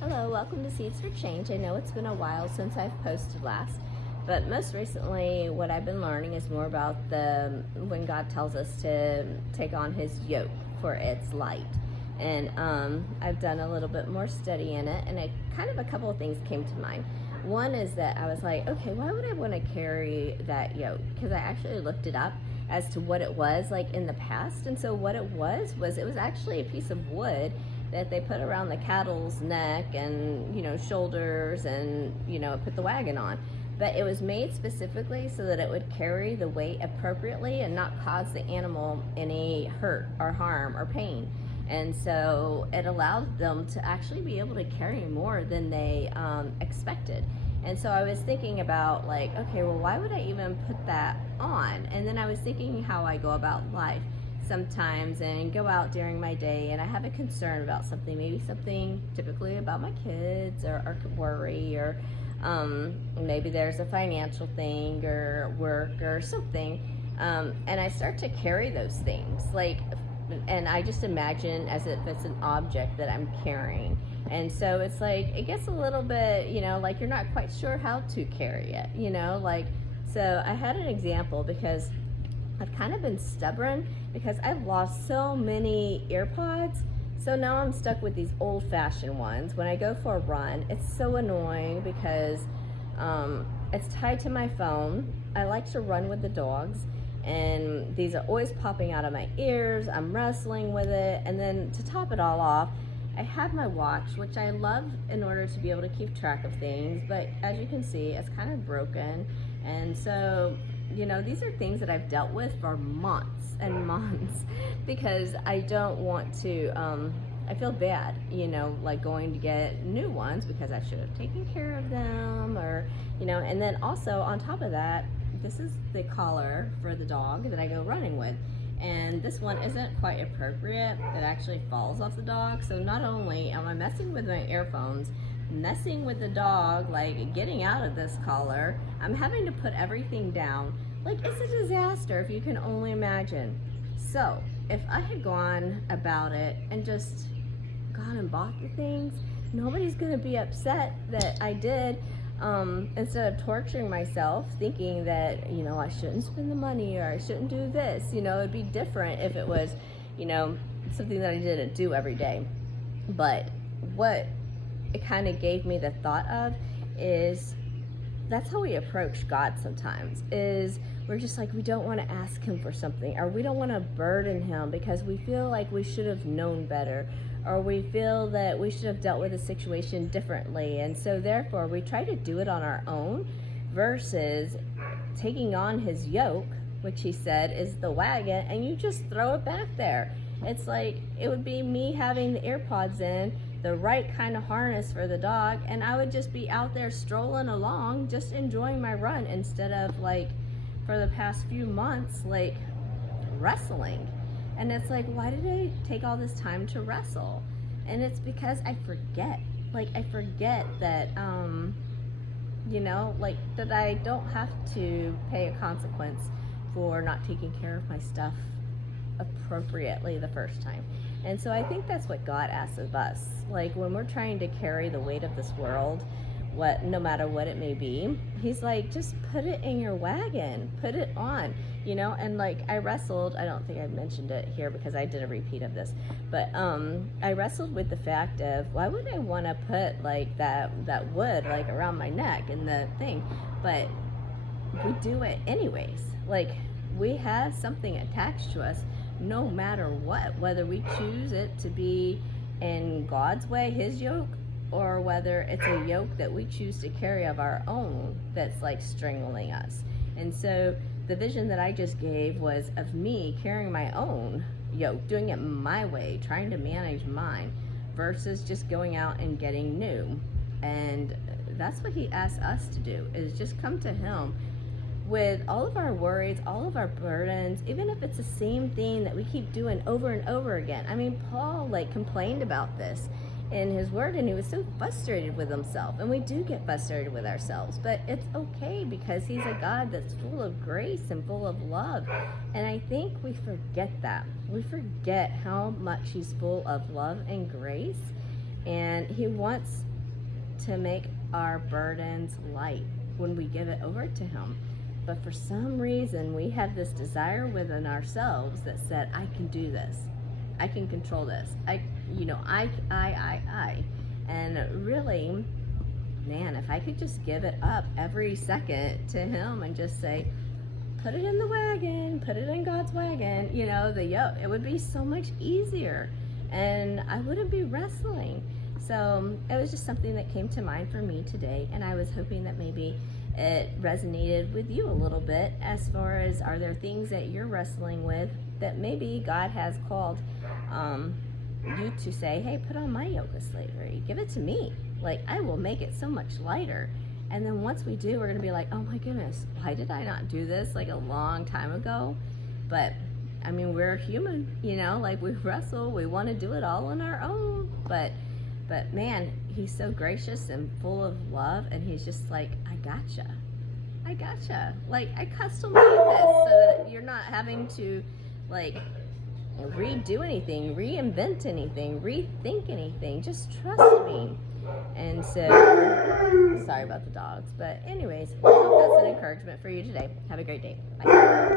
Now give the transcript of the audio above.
Hello, welcome to Seeds for Change. I know it's been a while since I've posted last, but most recently what I've been learning is more about when God tells us to take on his yoke for its light. And I've done a little bit more study in it, and a couple of things came to mind. One is that I was like, okay, why would I want to carry that yoke? Because I actually looked it up as to what it was like in the past. And so what it was it was actually a piece of wood that they put around the cattle's neck and shoulders, and put the wagon on. But it was made specifically so that it would carry the weight appropriately and not cause the animal any hurt or harm or pain. And so it allowed them to actually be able to carry more than they expected. And so I was thinking about, like, okay, well, why would I even put that on? And then I was thinking how I go about life sometimes and go out during my day, and I have a concern about something, maybe something typically about my kids or worry, or maybe there's a financial thing or work or something, and I start to carry those things, and I just imagine as if it's an object that I'm carrying. And so it's like, it gets a little bit, like you're not quite sure how to carry it, so I had an example because I've kind of been stubborn because I've lost so many earpods. So now I'm stuck with these old-fashioned ones. When I go for a run, it's so annoying because it's tied to my phone. I like to run with the dogs, and these are always popping out of my ears. I'm wrestling with it. And then to top it all off, I have my watch, which I love in order to be able to keep track of things. But as you can see, it's kind of broken. And so these are things that I've dealt with for months and months because I don't want to, I feel bad, like going to get new ones because I should have taken care of them, or, and then also on top of that, this is the collar for the dog that I go running with. And this one isn't quite appropriate. It actually falls off the dog. So not only am I messing with my earphones, messing with the dog, like getting out of this collar, I'm having to put everything down. Like, it's a disaster if you can only imagine. So if I had gone about it and just gone and bought the things, nobody's gonna be upset that I did. Instead of torturing myself thinking that I shouldn't spend the money or I shouldn't do this, it'd be different if it was something that I didn't do every day. But what it kind of gave me the thought of is, that's how we approach God sometimes, is we're just like, we don't want to ask him for something, or we don't want to burden him because we feel like we should have known better, or we feel that we should have dealt with a situation differently. And so therefore we try to do it on our own versus taking on his yoke, which he said is the wagon, and you just throw it back there. It's like, it would be me having the earpods in, the right kind of harness for the dog, and I would just be out there strolling along, just enjoying my run, instead of, like, for the past few months, like, wrestling. And it's like, why did I take all this time to wrestle? And it's because I forget. Like, I forget that, that I don't have to pay a consequence for not taking care of my stuff appropriately the first time. And so I think that's what God asks of us. Like, when we're trying to carry the weight of this world, no matter what it may be, he's like, just put it in your wagon, put it on, and like, I wrestled, I don't think I mentioned it here because I did a repeat of this, but I wrestled with the fact of, why would I want to put like that wood like around my neck and the thing? But we do it anyways. Like, we have something attached to us no matter what, whether we choose it to be in God's way, his yoke, or whether it's a yoke that we choose to carry of our own that's like strangling us. And so the vision that I just gave was of me carrying my own yoke, doing it my way, trying to manage mine, versus just going out and getting new. And that's what he asks us to do, is just come to him with all of our worries, all of our burdens, even if it's the same thing that we keep doing over and over again. I mean, Paul like complained about this in his word, and he was so frustrated with himself. And we do get frustrated with ourselves, but it's okay because he's a God that's full of grace and full of love. And I think we forget that. We forget how much he's full of love and grace. And he wants to make our burdens light when we give it over to him. But for some reason, we have this desire within ourselves that said, I can do this. I can control this. I. And really, man, if I could just give it up every second to him and just say, put it in the wagon, put it in God's wagon, the yoke, it would be so much easier. And I wouldn't be wrestling. So it was just something that came to mind for me today, and I was hoping that maybe it resonated with you a little bit as far as, are there things that you're wrestling with that maybe God has called you to say, hey, put on my yoke of slavery, give it to me, like I will make it so much lighter. And then once we do, we're going to be like, oh my goodness, why did I not do this like a long time ago? But I mean, we're human, like we wrestle, we want to do it all on our own, but man, he's so gracious and full of love, and he's just like, I gotcha. Like, I custom made this so that you're not having to like redo anything, reinvent anything, rethink anything. Just trust me. And so, sorry about the dogs, but anyways, I hope that's an encouragement for you today. Have a great day. Bye.